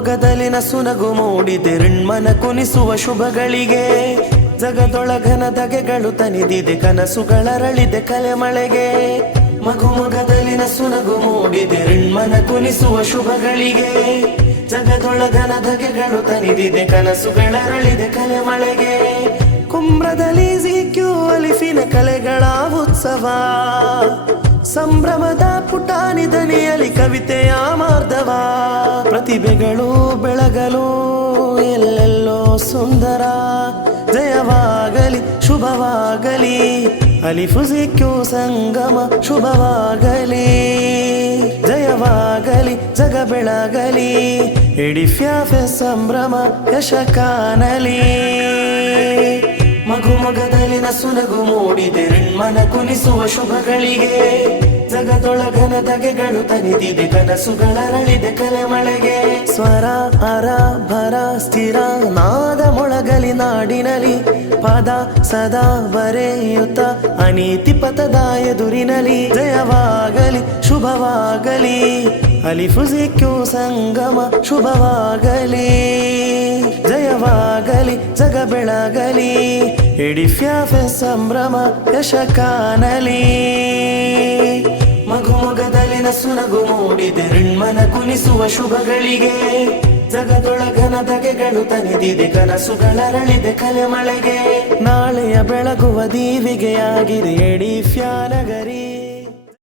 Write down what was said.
ಮೊಗಮೊಗದಲಿನ ಸುನಗು ಮೂಡಿದೆ ಋಣ್ಮನ ಕುನಿಸುವ ಶುಭಗಳಿಗೆ ಜಗದೊಳಗನ ದಗೆಗಳು ತನಿದಿದೆ ಕನಸುಗಳರಳಿದೆ ಕಲೆ ಮಳೆಗೆ ಮಗುಮೊಗದಲಿನ ಸುನಗು ಮೂಡಿದೆ ಋಣ್ಮನ ಕುನಿಸುವ ಶುಭಗಳಿಗೆ ಜಗದೊಳಗನ ದಗೆಗಳು ತನಿದಿದೆ ಕನಸುಗಳರಳಿದೆ ಕಲೆ ಮಳೆಗೆ ಕುಮ್ರದಲ್ಲಿ ಜಿಕ್ಯೂ ಅಲಿಫಿನ ಕಲೆಗಳ ಉತ್ಸವ ಸಂಭ್ರಮದ ಪುಟಾಣಿ ದನಿಯಲಿ ಕವಿತೆಯ ಮಾರ್ಧವ ಪ್ರತಿಭೆಗಳು ಬೆಳಗಲು ಎಲ್ಲೆಲ್ಲೋ ಸುಂದರ ಜಯವಾಗಲಿ ಶುಭವಾಗಲಿ ಅಲಿಫು ಜಿಕ್ಯೂ ಸಂಗಮ ಶುಭವಾಗಲಿ ಜಯವಾಗಲಿ ಜಗ ಬೆಳಗಲಿ ಎಡಿಫ್ಯಾಫೆ ಸಂಭ್ರಮ ಯಶ ಕಾಣಲಿ ಮಗುಮೊಗದಲಿನ ಸುನಗು ಮೂಡಿದೆ ಋಣ್ಮನ ಕುನಿಸುವ ಶುಭಗಳಿಗೆ ಜಗದೊಳಗನ ದಗೆಗಳು ತನಿದಿದೆ ಕನಸುಗಳರಳಿದೆ ಕಲೆ ಮಳೆಗೆ ಸ್ವರ ಅರ ಭರ ಸ್ಥಿರ ನಾದ ಮೊಳಗಲಿ ನಾಡಿನಲಿ ಪದ ಸದಾ ಬರೆಯುತ್ತ ಅನೀತಿ ಪಥದ ಎದುರಿನಲಿ ಜಯವಾಗಲಿ ಶುಭವಾಗಲಿ ಅಲಿಫು ಜಿಕ್ಯೂ ಸಂಗಮ ಶುಭವಾಗಲಿ ಜಯವಾಗಲಿ ಜಗ ಬೆಳಗಲಿ ಎಡಿಫ್ಯಾಫೆ ಸಂಭ್ರಮ ಯಶ ಕಾಣಲಿ ಮಗುಮೊಗದಲಿನ ಸುನಗು ಮೂಡಿದೆ ಋಣ್ಮನ ಕುನಿಸುವ ಶುಭಗಳಿಗೆ ಜಗದೊಳಗನ ದಗೆಗಳು ತನಿದಿದೆ ಕನಸುಗಳರಳಿದೆ ಕಲೆ ಮಳೆಗೆ ನಾಳೆಯ ಬೆಳಗುವ ದೀವಿಗೆಯಾಗಿದೆ ಎಡಿಫ್ಯಾ ನಗರಿ.